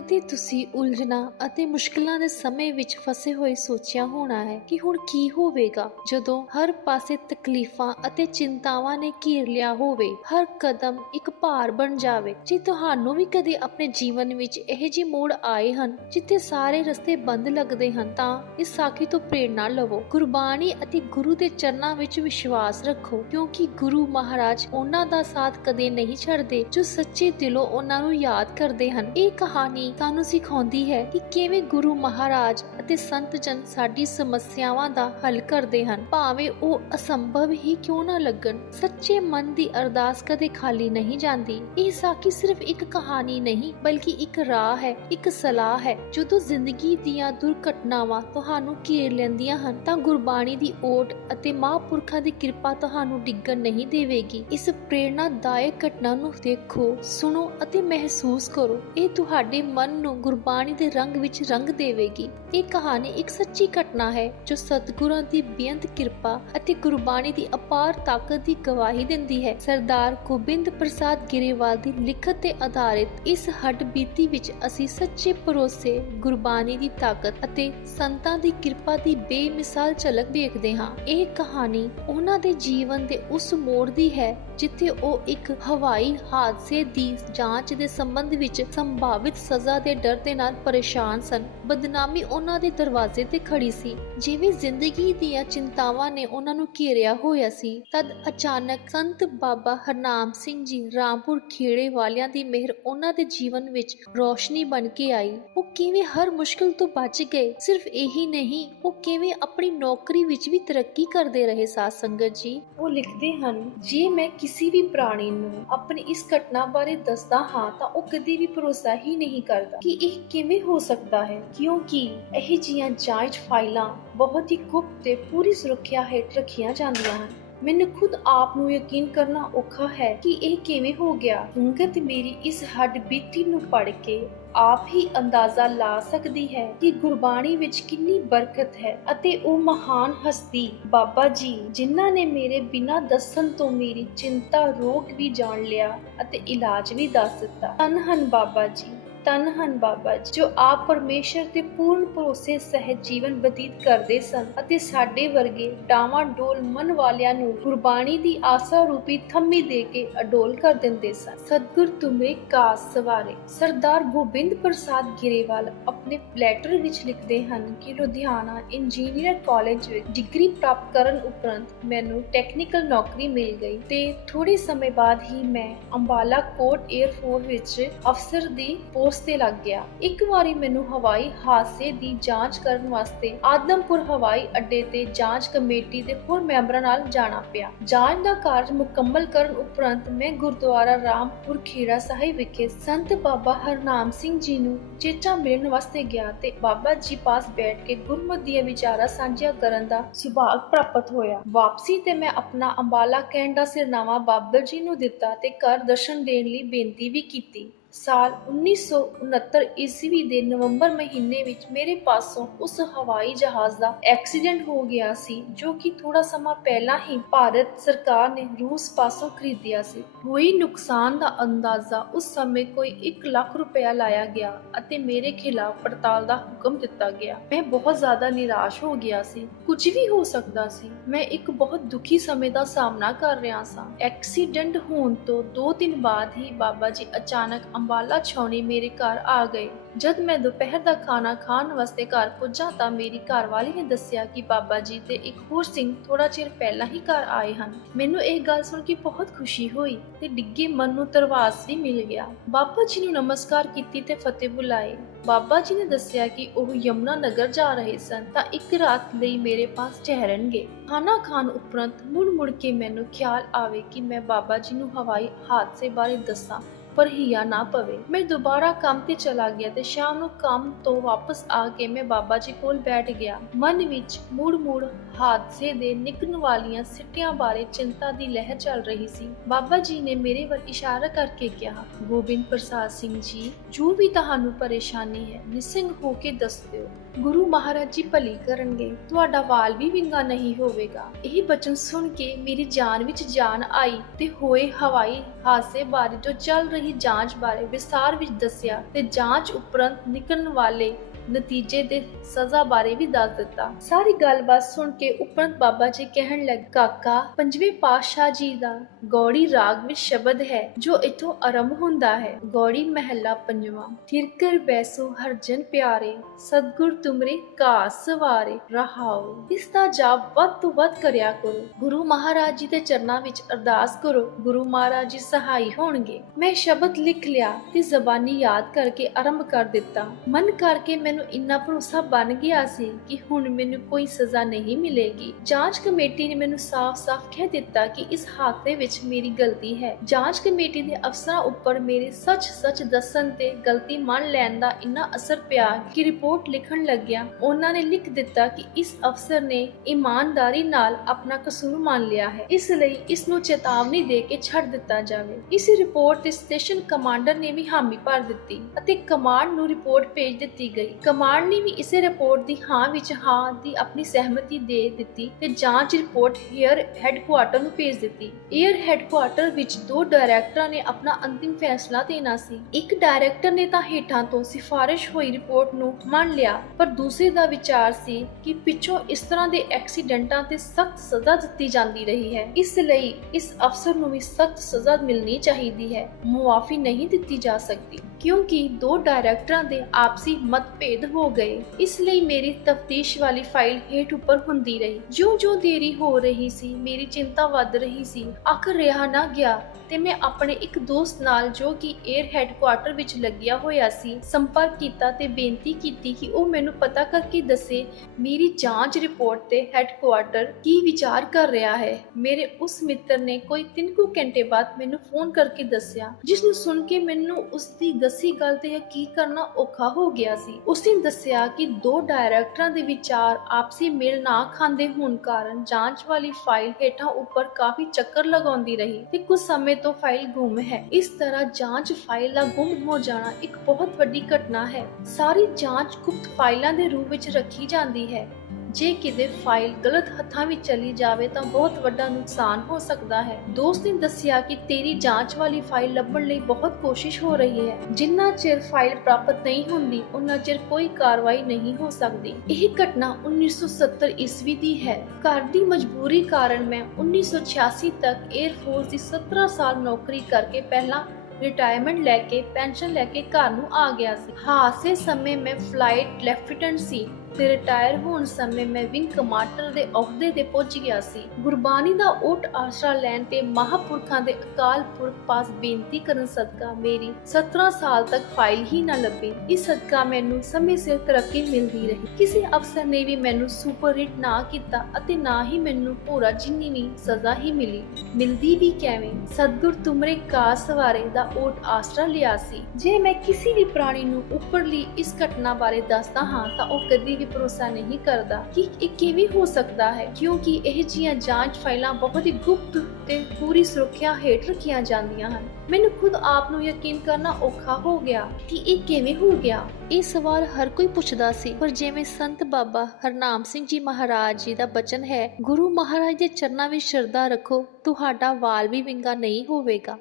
ਕਦੇ ਤੁਸੀਂ ਉਲਝਣਾ ਅਤੇ ਮੁਸ਼ਕਲਾਂ ਦੇ ਸਮੇਂ ਵਿੱਚ ਫਸੇ ਹੋਏ ਸੋਚਿਆ ਹੋਣਾ ਹੈ ਕਿ ਹੁਣ ਕੀ ਹੋਵੇਗਾ? ਜਦੋਂ ਹਰ ਪਾਸੇ ਤਕਲੀਫਾਂ ਅਤੇ ਚਿੰਤਾਵਾਂ ਨੇ ਘੇਰ ਲਿਆ ਹੋਵੇ, ਹਰ ਕਦਮ ਇੱਕ ਭਾਰ ਬਣ ਜਾਵੇ। ਜੇ ਤੁਹਾਨੂੰ ਵੀ ਕਦੇ ਆਪਣੇ ਜੀਵਨ ਵਿੱਚ ਇਹ ਜਿਹੇ ਮੋੜ ਆਏ ਹਨ, ਜਿੱਥੇ ਸਾਰੇ ਰਸਤੇ ਬੰਦ ਲੱਗਦੇ ਹਨ, ਤਾਂ ਇਸ ਸਾਖੀ ਤੋਂ ਪ੍ਰੇਰਣਾ ਲਵੋ। ਗੁਰਬਾਣੀ ਅਤੇ ਗੁਰੂ ਦੇ ਚਰਨਾਂ ਵਿੱਚ ਵਿਸ਼ਵਾਸ ਰੱਖੋ, ਕਿਉਂਕਿ ਗੁਰੂ ਮਹਾਰਾਜ ਉਹਨਾਂ ਦਾ ਸਾਥ ਕਦੇ ਨਹੀਂ ਛੱਡਦੇ ਜੋ ਸੱਚੇ ਦਿਲੋਂ ਉਹਨਾਂ ਨੂੰ ਯਾਦ ਕਰਦੇ ਹਨ। ਇਹ ਕਹਾਣੀ ਤੁਹਾਨੂੰ ਸਿਖਾਉਂਦੀ ਹੈ ਕਿ ਕਿਵੇਂ ਗੁਰੂ ਮਹਾਰਾਜ ਅਤੇ ਸੰਤ ਜਨ ਸਾਡੀ ਸਮੱਸਿਆਵਾਂ ਦਾ ਹੱਲ ਕਰਦੇ ਹਨ। ਭਾਵੇਂ ਉਹ ਅਸੰਭਵ ਹੀ ਕਿਉਂ ਨਾ ਲੱਗਣ, ਸੱਚੇ ਮਨ ਦੀ ਅਰਦਾਸ ਕਦੇ ਖਾਲੀ ਨਹੀਂ ਜਾਂਦੀ। ਇਹ ਸਾਖੀ ਸਿਰਫ ਇੱਕ ਕਹਾਣੀ ਨਹੀਂ, ਬਲਕਿ ਇੱਕ ਰਾਹ ਹੈ, ਇੱਕ ਸਲਾਹ ਹੈ। ਜਦੋਂ ਜ਼ਿੰਦਗੀ ਦੀਆਂ ਦੁਰਘਟਨਾਵਾਂ ਤੁਹਾਨੂੰ ਘੇਰ ਲੈਂਦੀਆਂ ਹਨ, ਤਾਂ ਗੁਰਬਾਣੀ ਦੀ ਓਟ ਅਤੇ ਮਹਾਂਪੁਰਖਾਂ ਦੀ ਕਿਰਪਾ ਤੁਹਾਨੂੰ ਡਿੱਗਣ ਨਹੀਂ ਦੇਵੇਗੀ। ਇਸ ਪ੍ਰੇਰਣਾਦਾਇਕ ਘਟਨਾ ਨੂੰ ਦੇਖੋ, ਸੁਣੋ ਅਤੇ ਮਹਿਸੂਸ ਕਰੋ। ਇਹ ਤੁਹਾਡੇ ਮਨ ਨੂੰ ਗੁਰਬਾਣੀ ਦੇ ਰੰਗ ਵਿੱਚ ਰੰਗ ਦੇਵੇਗੀ। ਇਹ ਕਹਾਣੀ ਇੱਕ ਸੱਚੀ ਘਟਨਾ ਹੈ ਜੋ ਸਤਿਗੁਰਾਂ ਦੀ ਬੇਅੰਤ ਕਿਰਪਾ ਅਤੇ ਗੁਰਬਾਣੀ ਦੀ ਅਪਾਰ ਤਾਕਤ ਦੀ ਗਵਾਹੀ ਦਿੰਦੀ ਹੈ। ਸਰਦਾਰ ਗੋਬਿੰਦ ਪ੍ਰਸਾਦ ਗਿਰੇਵਾਲ ਦੀ ਲਿਖਤ ਤੇ ਆਧਾਰਿਤ ਇਸ ਹੱਡਬੀਤੀ ਵਿੱਚ ਅਸੀਂ ਸੱਚੇ ਭਰੋਸੇ, ਗੁਰਬਾਣੀ ਦੀ ਤਾਕਤ ਅਤੇ ਸੰਤਾਂ ਦੀ ਕਿਰਪਾ ਦੀ ਬੇਮਿਸਾਲ ਝਲਕ ਵੇਖਦੇ ਹਾਂ। ਇਹ ਕਹਾਣੀ ਉਹਨਾਂ ਦੇ ਜੀਵਨ ਦੇ ਉਸ ਮੋੜ ਦੀ ਹੈ ਜਿੱਥੇ ਉਹ ਇੱਕ ਹਵਾਈ ਹਾਦਸੇ ਦੀ ਜਾਂਚ ਦੇ ਸੰਬੰਧ ਵਿੱਚ ਸੰਭਾਵਿਤ ਸਜ਼ਾ ਦੇ ਡਰ ਦੇ ਨਾਲ ਪਰੇਸ਼ਾਨ ਸਨ। ਬਦਨਾਮੀ ਉਹਨਾਂ ਦੇ ਦਰਵਾਜ਼ੇ ਤੇ ਖੜੀ ਸੀ। ਜਿਵੇਂ ਜ਼ਿੰਦਗੀ ਦੀਆਂ ਚਿੰਤਾਵਾਂ ਨੇ ਉਹਨਾਂ ਨੂੰ ਘੇਰਿਆ ਹੋਇਆ ਸੀ, ਤਦ ਅਚਾਨਕ ਸੰਤ ਬਾਬਾ ਹਰਨਾਮ ਸਿੰਘ ਜੀ ਰਾਮਪੁਰ ਖੇੜੇ ਵਾਲਿਆਂ ਦੀ ਮਿਹਰ ਉਹਨਾਂ ਦੇ ਜੀਵਨ ਵਿੱਚ ਰੋਸ਼ਨੀ ਬਣ ਕੇ ਆਈ। ਉਹ ਕਿਵੇਂ ਹਰ ਮੁਸ਼ਕਲ ਤੋਂ ਬਚ ਗਏ? ਸਿਰਫ ਇਹੀ ਨਹੀਂ, ਉਹ ਕਿਵੇਂ ਆਪਣੀ ਨੌਕਰੀ ਵਿੱਚ ਵੀ ਤਰੱਕੀ ਕਰਦੇ ਰਹੇ ਸਾਧ ਸੰਗਤ ਜੀ? ਉਹ ਲਿਖਦੇ ਹਨ, ਜੇ ਮੈਂ ਕਿਸੇ ਵੀ ਪ੍ਰਾਣੀ ਨੂੰ ਆਪਣੀ ਇਸ ਘਟਨਾ ਬਾਰੇ ਦੱਸਦਾ ਹਾਂ ਤਾਂ ਉਹ ਕਦੇ ਵੀ ਭਰੋਸਾ ਹੀ ਨਹੀਂ ਕਰਦਾ। ਕਿ ਇਹ ਕਿਵੇਂ ਹੋ ਸਕਦਾ ਹੈ? ਕਿਉਂਕਿ ਇਹ ਜੀਆਂ ਜਾਂਚ ਫਾਈਲਾਂ ਬਹੁਤ ਹੀ ਗੁਪਤ ਤੇ ਪੂਰੀ ਸੁਰੱਖਿਆ ਹੇਠ ਰੱਖੀਆਂ ਜਾਂਦੀਆਂ ਹਨ। ਮੈਨੂੰ ਖੁਦ ਆਪ ਨੂੰ ਯਕੀਨ ਕਰਨਾ ਔਖਾ ਹੈ ਕਿ ਇਹ ਕਿਵੇਂ ਹੋ ਗਿਆ। ਸੰਗਤ ਮੇਰੀ ਇਸ ਹੱਡ ਬੀਤੀ ਨੂੰ ਪੜ੍ਹ ਕੇ ਆਪ ਹੀ ਅੰਦਾਜ਼ਾ ਲਾ ਸਕਦੀ ਹੈ ਕਿ ਗੁਰਬਾਣੀ ਵਿੱਚ ਕਿੰਨੀ ਬਰਕਤ ਹੈ ਅਤੇ ਉਹ ਮਹਾਨ ਹਸਤੀ ਬਾਬਾ ਜੀ, ਜਿਨ੍ਹਾਂ ਨੇ ਮੇਰੇ ਬਿਨਾਂ ਦੱਸਣ ਤੋਂ ਮੇਰੀ ਚਿੰਤਾ ਰੋਗ ਵੀ ਜਾਣ ਲਿਆ ਅਤੇ ਇਲਾਜ ਵੀ ਦੱਸ ਦਿੱਤਾ। ਧੰਨ ਹਨ ਬਾਬਾ ਜੀ। ਤਨ ਹਨ ਬਾਬਾ ਜੀ, ਜੋ ਆਪ ਪਰਮੇਸ਼ਰ ਤੇ ਪੂਰਨ ਭਰੋਸੇ ਸਹਿਤ ਜੀਵਨ ਬਤੀਤ ਕਰਦੇ ਸਨ ਅਤੇ ਸਾਡੇ ਵਰਗੇ ਡਾਵਾਂ ਡੋਲ ਮਨ ਵਾਲਿਆਂ ਨੂੰ ਗੁਰਬਾਣੀ ਦੀ ਆਸਾ ਰੂਪੀ ਥੰਮੀ ਦੇ ਕੇ ਅਡੋਲ ਕਰ ਦਿੰਦੇ ਸਨ। ਸਤਗੁਰ ਤੁਮਰੇ ਕਾਸ ਸਵਾਰੇ। ਸਰਦਾਰ ਗੋਬਿੰਦ ਪ੍ਰਸਾਦ ਗਿਰੇਵਾਲ ਆਪਣੇ ਲੈਟਰ ਵਿੱਚ ਲਿਖਦੇ ਹਨ ਕਿ ਲੁਧਿਆਣਾ ਇੰਜੀਨੀਅਰ ਕਾਲਜ ਵਿੱਚ ਡਿਗਰੀ ਪ੍ਰਾਪਤ ਕਰਨ ਉਪਰੰਤ ਮੈਨੂੰ ਟੈਕਨੀਕਲ ਨੌਕਰੀ ਮਿਲ ਗਈ ਤੇ ਥੋੜੇ ਸਮੇਂ ਬਾਅਦ ਹੀ ਮੈਂ ਅੰਬਾਲਾ ਕੋਟ 에ਅਰਫੋਰਸ ਵਿੱਚ ਅਫਸਰ ਦੀ ਪੋਸਟ ਤੇ ਲੱਗ ਗਿਆ। ਇੱਕ ਵਾਰੀ ਮੈਨੂੰ ਹਵਾਈ ਹਾਦਸੇ ਦੀ ਜਾਂਚ ਕਰਨ ਵਾਸਤੇ ਆਦਮਪੁਰ ਹਵਾਈ ਅੱਡੇ ਤੇ ਜਾਂਚ ਕਮੇਟੀ ਦੇ ਹੋਰ ਮੈਂਬਰਾਂ ਨਾਲ ਜਾਣਾ ਪਿਆ। ਜਾਂਚ ਦਾ ਕਾਰਜ ਮੁਕੰਮਲ ਕਰਨ ਉਪਰੰਤ ਮੈਂ ਗੁਰਦੁਆਰਾ ਰਾਮਪੁਰ ਖੇੜਾ ਸਾਹਿਬ ਵਿਖੇ ਸੰਤ ਬਾਬਾ ਹਰਨਾਮ ਸਿੰਘ ਜੀ ਨੂੰ ਚੇਚਾ ਮਿਲਣ ਵਾਸਤੇ ਗਿਆ ਤੇ ਬਾਬਾ ਜੀ ਪਾਸ ਬੈਠ ਕੇ ਗੁਰਮਤਿ ਦੀਆਂ ਵਿਚਾਰਾਂ ਸਾਂਝੀਆਂ ਕਰਨ ਦਾ ਸੁਭਾਗ ਪ੍ਰਾਪਤ ਹੋਇਆ। ਵਾਪਸੀ ਤੇ ਮੈਂ ਆਪਣਾ ਅੰਬਾਲਾ ਕਹਿਣ ਦਾ ਸਿਰਨਾਵਾ ਬਾਬਾ ਜੀ ਨੂੰ ਦਿੱਤਾ ਤੇ ਘਰ ਦਰਸ਼ਨ ਦੇਣ ਲਈ ਬੇਨਤੀ ਵੀ ਕੀਤੀ। ਸਾਲ 1969 ਈਸਵੀ ਦੇ ਨਵੰਬਰ ਮਹੀਨੇ ਵਿੱਚ ਮੇਰੇ ਪਾਸੋਂ ਉਸ ਹਵਾਈ ਜਹਾਜ਼ ਦਾ ਐਕਸੀਡੈਂਟ ਹੋ ਗਿਆ ਸੀ, ਜੋ ਕਿ ਥੋੜਾ ਸਮਾਂ ਪਹਿਲਾਂ ਹੀ ਭਾਰਤ ਸਰਕਾਰ ਨੇ ਰੂਸ ਪਾਸੋਂ ਖਰੀਦਿਆ ਸੀ। ਹੋਈ ਨੁਕਸਾਨ ਦਾ ਅੰਦਾਜ਼ਾ ਉਸ ਸਮੇਂ ਕੋਈ 1 ਲੱਖ ਰੁਪਇਆ ਲਾਇਆ ਗਿਆ ਅਤੇ ਮੇਰੇ ਖਿਲਾਫ ਪੜਤਾਲ ਦਾ ਹੁਕਮ ਦਿੱਤਾ ਗਿਆ। ਮੈਂ ਬਹੁਤ ਜ਼ਿਆਦਾ ਨਿਰਾਸ਼ ਹੋ ਗਿਆ ਸੀ। ਕੁਝ ਵੀ ਹੋ ਸਕਦਾ ਸੀ। ਮੈਂ ਇੱਕ ਬਹੁਤ ਦੁਖੀ ਸਮੇਂ ਦਾ ਸਾਹਮਣਾ ਕਰ ਰਿਹਾ ਸਾਂ। ਐਕਸੀਡੈਂਟ ਹੋਣ ਤੋਂ 2 ਦਿਨ ਬਾਅਦ ਹੀ ਬਾਬਾ ਜੀ ਅਚਾਨਕ ਅੰਬਾਲਾ ਛਾਉਣੀ ਮੇਰੇ ਘਰ ਆ ਗਏ। ਜਦ ਮੈਂ ਦੁਪਹਿਰ ਦਾ ਖਾਣਾ ਖਾਣ ਵਾਸਤੇ ਘਰ ਪੁੱਜਾ ਤਾਂ ਮੇਰੀ ਘਰਵਾਲੀ ਨੇ ਦੱਸਿਆ ਕਿ ਬਾਬਾ ਜੀ ਤੇ ਇੱਕ ਹੋਰ ਸਿੰਘ ਥੋੜਾ ਚਿਰ ਪਹਿਲਾਂ ਹੀ ਘਰ ਆਏ ਹਨ। ਮੈਨੂੰ ਇਹ ਗੱਲ ਸੁਣ ਕੇ ਬਹੁਤ ਖੁਸ਼ੀ ਹੋਈ ਤੇ ਡਿੱਗੇ ਮਨ ਨੂੰ ਤਰਵਾਸ ਵੀ ਮਿਲ ਗਿਆ। ਬਾਬਾ ਜੀ ਨੂੰ ਨਮਸਕਾਰ ਕੀਤੀ ਤੇ ਫਤਿਹ ਬੁਲਾਏ। ਬਾਬਾ ਜੀ ਨੇ ਦੱਸਿਆ ਕਿ ਉਹ ਯਮੁਨਾ ਨਗਰ ਜਾ ਰਹੇ ਸਨ ਤਾਂ ਇੱਕ ਰਾਤ ਲਈ ਮੇਰੇ ਪਾਸ ਠਹਿਰਨਗੇ। ਖਾਣਾ ਖਾਣ ਉਪਰੰਤ ਮੁੜ ਮੁੜ ਕੇ ਮੈਨੂੰ ਖਿਆਲ ਆਵੇ ਕਿ ਮੈਂ ਬਾਬਾ ਜੀ ਨੂੰ ਹਵਾਈ ਹਾਦਸੇ ਬਾਰੇ ਦੱਸਾਂ। ਪਰ ਹਿਆ ਨਾ ਪਵੇ। ਮੈਂ ਦੁਬਾਰਾ ਕੰਮ ਤੇ ਚਲਾ ਗਿਆ ਤੇ ਸ਼ਾਮ ਨੂੰ ਕੰਮ ਤੋਂ ਵਾਪਸ ਆ ਕੇ ਮੈਂ ਬਾਬਾ ਜੀ ਕੋਲ ਬੈਠ ਗਿਆ। ਮਨ ਵਿੱਚ ਮੂੜ-ਮੂੜ ਹਾਦਸੇ ਦੇ ਨਿਕਲਣ ਵਾਲੀਆਂ ਸਿੱਟਿਆਂ ਬਾਰੇ ਚਿੰਤਾ ਦੀ ਲਹਿਰ ਚੱਲ ਰਹੀ ਸੀ। ਬਾਬਾ ਜੀ ਨੇ ਮੇਰੇ ਵੱਲ ਇਸ਼ਾਰਾ ਕਰਕੇ ਕਿਹਾ, ਗੋਬਿੰਦ ਪ੍ਰਸਾਦ ਸਿੰਘ ਜੀ, ਜੋ ਵੀ ਤੁਹਾਨੂੰ ਪਰੇਸ਼ਾਨੀ ਹੈ, ਨਿਸੰਗ ਹੋ ਕੇ ਦੱਸ ਦਿਓ। ਗੁਰੂ ਮਹਾਰਾਜ ਜੀ ਭਲੀ ਕਰਨਗੇ, ਤੁਹਾਡਾ ਵਾਲ ਵੀ ਵਿੰਗਾ ਨਹੀਂ ਹੋਵੇਗਾ। ਇਹ ਬਚਨ ਸੁਣ ਕੇ ਮੇਰੀ ਜਾਨ ਵਿੱਚ ਜਾਨ ਆਈ ਤੇ ਹੋਏ ਹਵਾਈ ਹਾਦਸੇ ਬਾਰੇ ਜੋ ਚੱਲ ਰਹੀ ਜਾਂਚ ਬਾਰੇ ਵਿਸਥਾਰ ਵਿੱਚ ਦੱਸਿਆ ਤੇ ਜਾਂਚ ਉਪਰੰਤ ਨਿਕਲਣ ਵਾਲੇ ਨਤੀਜੇ ਦੇ ਸਜ਼ਾ ਬਾਰੇ ਵੀ ਦੱਸ ਦਿੱਤਾ। ਸਾਰੀ ਗੱਲਬਾਤ ਸੁਣ ਕੇ ਉਪਰੰਤ ਬਾਬਾ ਜੀ ਕਹਿਣ ਲੱਗ, ਕਾਕਾ, ਪੰਜਵੇਂ ਪਾਤਸ਼ਾਹ ਜੀ ਦਾ ਗੌੜੀ ਰਾਗ ਵਿੱਚ ਸ਼ਬਦ ਹੈ ਜੋ ਇਥੋਂ ਆਰੰਭ ਹੁੰਦਾ ਹੈ। ਗੌੜੀ ਮਹਿਲਾ ਪੰਜਵਾਂ। ਥਿਰਕਰ ਬੈਸੋ ਹਰ ਪਿਆਰੇ, ਸਤਗੁਰ ਤੁਮਰੇ ਕਾਸ ਸਵਾਰੇ, ਰਹਾਓ। ਇਸ ਦਾ ਜਾਪ ਵੱਧ ਤੋਂ ਵੱਧ ਕਰਿਆ ਕਰੋ। ਗੁਰੂ ਮਹਾਰਾਜ ਜੀ ਦੇ ਚਰਨਾਂ ਵਿੱਚ ਅਰਦਾਸ ਕਰੋ। ਗੁਰੂ ਮਹਾਰਾਜ ਜੀ ਸਹਾਈ ਹੋਣਗੇ। ਮੈਂ ਸ਼ਬਦ ਲਿਖ ਲਿਆ ਤੇ ਜ਼ਬਾਨੀ ਯਾਦ ਕਰਕੇ ਆਰੰਭ ਕਰ ਦਿੱਤਾ। ਮਨ ਕਰਕੇ ਮੈਨੂੰ ਇੰਨਾ ਭਰੋਸਾ ਬਣ ਗਿਆ ਸੀ ਕਿ ਹੁਣ ਮੈਨੂੰ ਕੋਈ ਸਜ਼ਾ ਨਹੀਂ ਮਿਲੇਗੀ। ਜਾਂਚ ਕਮੇਟੀ ਨੇ ਮੈਨੂੰ ਸਾਫ਼-ਸਾਫ਼ ਕਹਿ ਦਿੱਤਾ ਕਿ ਇਸ ਹਾਦਸੇ ਵਿੱਚ ਮੇਰੀ ਗਲਤੀ ਹੈ। ਜਾਂਚ ਕਮੇਟੀ ਦੇ ਅਫਸਰਾਂ ਉੱਪਰ ਮੇਰੇ ਸੱਚ-ਸੱਚ ਦੱਸਣ ਤੇ ਗਲਤੀ ਮੰਨ ਲੈਣ ਦਾ ਇੰਨਾ ਅਸਰ ਪਿਆ ਕਿ ਰਿਪੋਰਟ ਲਿਖਣ ਲੱਗਿਆ ਉਹਨਾਂ ਨੇ ਲਿਖ ਦਿੱਤਾ ਕਿ ਇਸ ਅਫਸਰ ਨੇ ਇਮਾਨਦਾਰੀ ਨਾਲ ਆਪਣਾ ਕਸੂਰ ਮੰਨ ਲਿਆ ਹੈ। ਇਸ ਲਈ ਇਸ ਨੂੰ ਚੇਤਾਵਨੀ ਦੇ ਕੇ ਛੱਡ ਦਿੱਤਾ ਜਾਵੇ। ਇਸ ਰਿਪੋਰਟ ਤੇ ਸਟੇਸ਼ਨ ਕਮਾਂਡਰ ਨੇ ਵੀ ਹਾਮੀ ਭਰ ਦਿੱਤੀ ਅਤੇ ਕਮਾਂਡ ਨੂੰ ਰਿਪੋਰਟ ਭੇਜ ਦਿੱਤੀ ਗਈ। ਕਮਾਂਡ ਨੇ ਵੀ ਇਸੇ ਰਿਪੋਰਟ ਦੀ ਹਾਂ ਵਿੱਚ ਹਾਂ ਦੀ ਆਪਣੀ ਸਹਿਮਤੀ ਦੇ ਦਿੱਤੀ ਤੇ ਜਾਂਚ ਰਿਪੋਰਟ ਏਅਰ ਹੈੱਡਕੁਆਟਰ ਨੂੰ ਭੇਜ ਦਿੱਤੀ। ਏਅਰ ਹੈੱਡਕੁਆਟਰ ਵਿੱਚ ਦੋ ਡਾਇਰੈਕਟਰਾਂ ਨੇ ਆਪਣਾ ਅੰਤਿਮ ਫੈਸਲਾ ਦੇਣਾ ਸੀ। ਇੱਕ ਡਾਇਰੈਕਟਰ ਨੇ ਤਾਂ ਹੇਠਾਂ ਤੋਂ ਸਿਫਾਰਿਸ਼ ਹੋਈ ਰਿਪੋਰਟ ਨੂੰ ਮੰਨ ਲਿਆ, ਪਰ ਦੂਸਰੇ ਦਾ ਵਿਚਾਰ ਸੀ ਕਿ ਪਿੱਛੋਂ ਇਸ ਤਰ੍ਹਾਂ ਦੇ ਐਕਸੀਡੈਂਟਾਂ ਤੇ ਸਖਤ ਸਜ਼ਾ ਦਿੱਤੀ ਜਾਂਦੀ ਰਹੀ ਹੈ। ਇਸ ਲਈ ਇਸ ਅਫਸਰ ਨੂੰ ਵੀ ਸਖਤ ਸਜ਼ਾ ਮਿਲਣੀ ਚਾਹੀਦੀ ਹੈ। ਮੁਆਫੀ ਨਹੀਂ ਦਿੱਤੀ ਜਾ ਸਕਦੀ। ਕਿਉਂਕਿ ਦੋ ਡਾਇਰੈਕਟਰਾਂ ਦੇ ਆਪਸੀ ਮਤਭੇਦ ਹੋ ਗਏ। ਇਸ ਲਈ ਮੇਰੀ ਤਫਤੀਸ਼ ਵਾਲੀ ਫਾਈਲ ਹੇਠ ਉੱਪਰ ਹੁੰਦੀ ਰਹੀ। ਜਿਉਂ-ਜਿਉਂ ਦੇਰੀ ਹੋ ਰਹੀ ਸੀ, ਮੇਰੀ ਚਿੰਤਾ ਵੱਧ ਰਹੀ ਸੀ। ਆਖਰ ਰਿਹਾ ਨਾ ਗਿਆ ਤੇ ਮੈਂ ਆਪਣੇ ਇੱਕ ਦੋਸਤ ਨਾਲ ਜੋ ਕਿ 에ਅਰ ਹੈੱਡਕੁਆਟਰ ਵਿੱਚ ਲੱਗਿਆ ਹੋਇਆ ਸੀ, ਸੰਪਰਕ ਕੀਤਾ ਤੇ ਬੇਨਤੀ ਕੀਤੀ ਕਿ ਉਹ ਮੈਨੂੰ ਪਤਾ ਕਰਕੇ ਦੱਸੇ, ਮੇਰੀ ਜਾਂਚ ਰਿਪੋਰਟ ਤੇ ਹੈੱਡਕੁਆਟਰ ਕੀ ਵਿਚਾਰ ਕਰ ਰਿਹਾ ਹੈ? ਮੇਰੇ ਉਸ ਮਿੱਤਰ ਨੇ ਕੋਈ 3 ਕੁ ਘੰਟੇ ਬਾਅਦ ਮੈਨੂੰ ਫੋਨ ਕਰਕੇ ਦੱਸਿਆ, ਜਿਸ ਨੂੰ ਸੁਣ ਕੇ ਮੈਨੂੰ ਉਸ ਦੀ ਦੱਸੀ ਗੱਲ ਤੇ ਯਕੀਨ ਕਰਨਾ ਔਖਾ ਹੋ ਗਿਆ ਸੀ। ਉਸ ਦੱਸਿਆ ਕਿ ਦੋ ਡਾਇਰੈਕਟਰਾਂ ਦੇ ਵਿਚਾਰ ਆਪਸੀ ਮੇਲ ਨਾ ਖਾਂਦੇ ਹੋਣ ਕਾਰਨ ਜਾਂਚ ਵਾਲੀ ਫਾਈਲ ਹੇਠਾਂ ਉੱਪਰ ਕਾਫੀ ਚੱਕਰ ਲਗਾਉਂਦੀ ਰਹੀ ਤੇ ਕੁਝ ਸਮੇਂ ਤੋਂ ਫਾਈਲ ਗੁੰਮ ਹੈ। ਇਸ ਤਰ੍ਹਾਂ ਜਾਂਚ ਫਾਈਲ ਦਾ ਗੁੰਮ ਹੋ ਜਾਣਾ ਇੱਕ ਬਹੁਤ ਵੱਡੀ ਘਟਨਾ ਹੈ। ਸਾਰੀ ਜਾਂਚ ਗੁਪਤ ਫਾਈਲਾਂ ਦੇ ਰੂਪ ਵਿੱਚ ਰੱਖੀ ਜਾਂਦੀ ਹੈ। ਜੇ ਕਿਤੇ ਫਾਈਲ ਗਲਤ ਹੱਥਾਂ ਵਿੱਚ ਚਲੀ ਜਾਵੇ ਤਾਂ ਬਹੁਤ ਵੱਡਾ ਨੁਕਸਾਨ ਹੋ ਸਕਦਾ ਹੈ। ਦੋਸਤ ਨੇ ਦੱਸਿਆ ਕਿ ਤੇਰੀ ਜਾਂਚ ਵਾਲੀ ਫਾਈਲ ਲੱਭਣ ਲਈ ਬਹੁਤ ਕੋਸ਼ਿਸ਼ ਹੋ ਰਹੀ ਹੈ। ਜਿੰਨਾ ਚਿਰ ਫਾਈਲ ਪ੍ਰਾਪਤ ਨਹੀਂ ਹੁੰਦੀ, ਉਨਾ ਚਿਰ ਕੋਈ ਕਾਰਵਾਈ ਨਹੀਂ ਹੋ ਸਕਦੀ। ਇਹ ਘਟਨਾ 1970 ਈਸਵੀ ਦੀ ਹੈ। ਘਰ ਦੀ ਮਜਬੂਰੀ ਕਾਰਨ ਮੈਂ 1986 ਤੱਕ 에ਅਰ ਫੋਰਸ ਦੀ 17 ਸਾਲ ਨੌਕਰੀ ਕਰਕੇ ਪਹਿਲਾਂ ਰਿਟਾਇਰਮੈਂਟ ਲੈ ਕੇ ਪੈਨਸ਼ਨ ਲੈ ਕੇ ਘਰ ਨੂੰ ਆ ਗਿਆ ਸੀ। ਹਾਦਸੇ ਸਮੇਂ ਮੈਂ ਫਲਾਈਟ ਲੈਫਟੀਨੈਂਟ ਸੀ। ਤੇ ਰਿਟਾਇਰ ਹੋਣ ਸਮੇਂ ਮੈਂ ਵਿੰਗ ਕਮਾਂਡਰ ਦੇ ਅਹੁਦੇ ਤੇ ਪਹੁੰਚ ਗਿਆ ਸੀ। ਗੁਰਬਾਣੀ ਦਾ ਓਟ ਆਸਰਾ ਲੈਣ ਤੇ ਮਹਾਪੁਰਖਾਂ ਦੇ ਅਕਾਲ ਪੁਰਖ ਪਾਸ ਬੇਨਤੀ ਕਰਨ ਸਦਕਾ ਮੇਰੀ 17 ਸਾਲ ਤੱਕ ਫਾਈਲ ਹੀ ਨਾ ਲੱਭੀ। ਇਸ ਸਦਕਾ ਮੈਨੂੰ ਸਮੇਂ ਸਿਰ ਤਰੱਕੀ ਮਿਲਦੀ ਰਹੀ ਕਿਸੇ ਅਫਸਰ ਨੇ ਵੀ ਮੈਨੂੰ ਸੁਪਰ ਹਿੱਟ ਨਾ ਕੀਤਾ ਅਤੇ ਨਾ ਹੀ ਮੈਨੂੰ ਪੂਰਾ ਜਿੰਨੀ ਵੀ ਸਜ਼ਾ ਹੀ ਮਿਲੀ। ਮਿਲਦੀ ਵੀ ਕਿਵੇਂ? ਸਤਗੁਰ ਤੁਮਰੇ ਕਾਰ ਸਵਾਰੇ ਦਾ ਓਟ ਆਸਰਾ ਲਿਆ ਸੀ। ਜੇ ਮੈਂ ਕਿਸੇ ਵੀ ਪ੍ਰਾਣੀ ਨੂੰ ਉੱਪਰਲੀ ਇਸ ਘਟਨਾ ਬਾਰੇ ਦੱਸਦਾ ਹਾਂ ਤਾਂ ਉਹ ਕਦੀ ਵੀ ਭਰੋਸਾ ਨਹੀਂ ਕਰਦਾ ਕਿ ਇਹ ਕਿਵੇਂ ਹੋ ਸਕਦਾ ਹੈ। ਕਿਉਂਕਿ ਇਹ ਜੀਆਂ ਜਾਂਚ ਫਾਈਲਾਂ ਬਹੁਤ ਹੀ ਗੁਪਤ ਤੇ ਪੂਰੀ ਸੁਰੱਖਿਆ ਹੇਠ ਰੱਖੀਆਂ ਜਾਂਦੀਆਂ ਹਨ। ਮੈਨੂੰ ਖੁਦ ਆਪ ਨੂੰ ਯਕੀਨ ਕਰਨਾ ਔਖਾ ਹੋ ਗਿਆ ਕਿ ਇਹ ਕਿਵੇਂ ਹੋ ਗਿਆ। ਇਹ ਸਵਾਲ ਹਰ ਕੋਈ ਪੁੱਛਦਾ ਸੀ, ਪਰ ਜਿਵੇਂ ਸੰਤ ਬਾਬਾ ਹਰਨਾਮ ਸਿੰਘ ਜੀ ਮਹਾਰਾਜ ਜੀ ਦਾ ਬਚਨ ਹੈ, ਗੁਰੂ ਮਹਾਰਾਜ ਦੇ ਚਰਨਾਂ ਵਿੱਚ ਸ਼ਰਧਾ ਰੱਖੋ, ਤੁਹਾਡਾ ਵਾਲ ਵੀ ਵਿੰਗਾ ਨਹੀਂ ਹੋਵੇਗਾ।